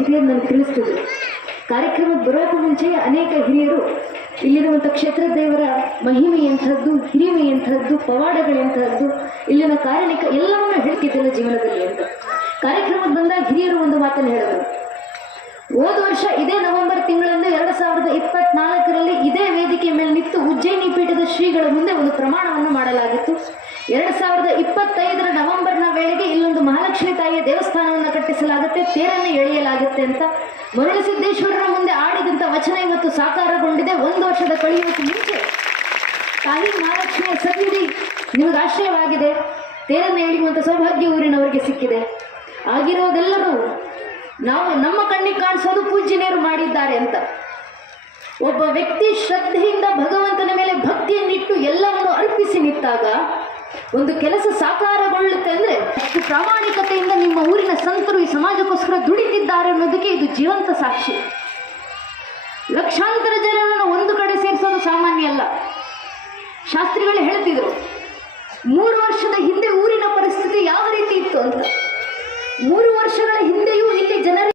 ಹಿರಿಯರು ನನಗೆ ತಿಳಿಸ್ತಿದ್ರು. ಕಾರ್ಯಕ್ರಮಕ್ಕೆ ಬರೋಕ್ಕೂ ಮುಂಚೆ ಅನೇಕ ಹಿರಿಯರು ಇಲ್ಲಿರುವಂಥ ಕ್ಷೇತ್ರ ದೇವರ ಮಹಿಮೆಯಂಥದ್ದು, ಹಿರಿಮೆಯಂಥದ್ದು, ಪವಾಡಗಳೆಂಥದ್ದು, ಇಲ್ಲಿನ ಕಾರಣಿಕ ಎಲ್ಲವನ್ನೂ ಹೇಳ್ತಿದ್ದಿಲ್ಲ ಜೀವನದಲ್ಲಿ ಅಂತ. ಕಾರ್ಯಕ್ರಮಕ್ಕೆ ಬಂದಾಗ ಹಿರಿಯರು ಒಂದು ಮಾತನ್ನು ಹೇಳಿದರು. ಹೋದ ವರ್ಷ ಇದೇ ನವೆಂಬರ್ ತಿಂಗಳಿಂದ 2024ರಲ್ಲಿ ಇದೇ ವೇದಿಕೆ ಮೇಲೆ ನಿಂತು ಉಜ್ಜಯಿನಿ ಪೀಠದ ಶ್ರೀಗಳ ಮುಂದೆ ಒಂದು ಪ್ರಮಾಣವನ್ನು ಮಾಡಲಾಗಿತ್ತು. 2025ರ ನವೆಂಬರ್ನ ವೇಳೆಗೆ ಇಲ್ಲೊಂದು ಮಹಾಲಕ್ಷ್ಮಿ ತಾಯಿಯ ದೇವಸ್ಥಾನವನ್ನು ಕಟ್ಟಿಸಲಾಗುತ್ತೆ, ತೇರನ್ನು ಎಳೆಯಲಾಗುತ್ತೆ ಅಂತ ಮರುಳಸಿದ್ದೇಶ್ವರರ ಮುಂದೆ ಆಡಿದಂಥ ವಚನ ಇವತ್ತು ಸಾಕಾರಗೊಂಡಿದೆ. 1 ವರ್ಷದ ಕಳೆಯೋಕೆ ಮುಂಚೆ ತಾಯಿ ಮಹಾಲಕ್ಷ್ಮಿಯ ಸನ್ನಿಧಿ ನಿಮಗೆ ಆಶ್ರಯವಾಗಿದೆ, ತೇರನ್ನು ಎಳೆಯುವಂಥ ಸೌಭಾಗ್ಯ ಊರಿನವರಿಗೆ ಸಿಕ್ಕಿದೆ. ಆಗಿರೋದೆಲ್ಲರೂ ನಾವು ನಮ್ಮ ಕಣ್ಣಿಗೆ ಕಾಣಿಸೋದು ಪೂಜ್ಯನೇರು ಮಾಡಿದ್ದಾರೆ ಅಂತ. ಒಬ್ಬ ವ್ಯಕ್ತಿ ಶ್ರದ್ಧೆಯಿಂದ ಭಗವಂತನ ಮೇಲೆ ಭಕ್ತಿಯನ್ನಿಟ್ಟು ಎಲ್ಲವನ್ನು ಅರ್ಪಿಸಿ ನಿಂತಾಗ ಒಂದು ಕೆಲಸ ಸಾಕಾರಗೊಳ್ಳುತ್ತೆ ಅಂದರೆ ಅಷ್ಟು ಪ್ರಾಮಾಣಿಕತೆಯಿಂದ ನಿಮ್ಮ ಊರಿನ ಸಂತರು ಈ ಸಮಾಜಕ್ಕೋಸ್ಕರ ದುಡಿದಿದ್ದಾರೆ ಅನ್ನೋದಕ್ಕೆ ಇದು ಜೀವಂತ ಸಾಕ್ಷಿ. ಲಕ್ಷಾಂತರ ಜನರನ್ನು ಒಂದು ಕಡೆ ಸೇರಿಸೋದು ಸಾಮಾನ್ಯ ಅಲ್ಲ. ಶಾಸ್ತ್ರಿಗಳು ಹೇಳ್ತಿದ್ರು, 3 ವರ್ಷದ ಹಿಂದೆ ಊರಿನ ಪರಿಸ್ಥಿತಿ